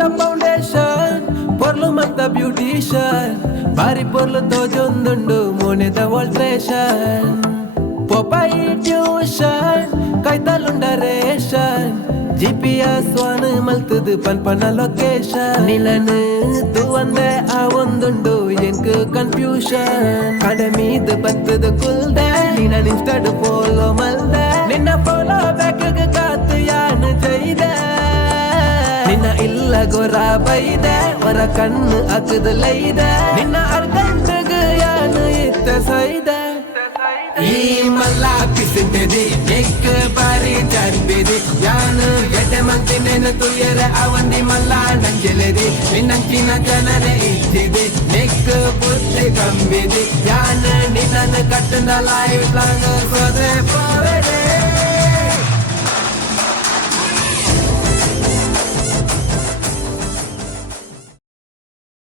ಇಲ್ಲ ಫೌಂಡೇಶನ್ ಪೊರ್ಲು ಮತ್ತ ಬ್ಯೂಟಿಷನ್ ಬಾರಿ ಪೊರ್ಲು ತೋಜೊಂದುಂಡು ಮೋನೆದ ಆಲ್ಟ್ರೇಷನ್ ಪೊಪಾಯಿ ಟ್ಯೂಷನ್ ಕೈತಲುಂಡ ರೇಷನ್ GPS ವಾನ್ ಮಲ್ತದು ಪನ್ಪನ ಲೊಕೇಶನ್ ನಿಲನು ತೂವಂದೆ ಆ ಒಂದುಂಡು ಎಂಕ್ ಕನ್ಫ್ಯೂಷನ್ ಕಡಮೀದ್ ಬತ್ತದು ಕುಲ್ದೆ ನಿನ್ನ ಇನ್ಸ್ಟಡ್ ಫಾಲೋ ಮಲ್ದೆ ನಿನ್ನ ಫಾಲೋ ಬ್ಯಾಕ್ ಕಾತು ಯಾನ್ ಜೈದೆ ನಿನ್ನ ಇಲ್ಲ ಗೊರ ಬೈದೆ ಹೊರ ಕಣ್ಣು ಅಕದಲೈದೆ ನಿನ್ನ ಅರ್ಧಂಟಗ ಯಾನು ಇತ್ತ ಸೈದೆ ಈ ಮಲ್ಲ ಪಿಸಿಂಟದಿ ಎಕ್ ಬಾರಿ ಚರ್ಬಿದಿ ಯಾನು ಎಡೆ ಮಂತಿನೇನು ತುಯರ ಅವಂದಿ ಮಲ್ಲ ನಂಜಲೆದಿ ನಿನ್ನಂಚಿನ ಜನರೇ ಇದ್ದಿದಿ ಎಕ್ ಬುದ್ಧಿ ಕಂಬಿದಿ ಯಾನು ನಿನ್ನನ್ನು ಕಟ್ಟದ ಲೈಫ್ ಲಾಂಗ್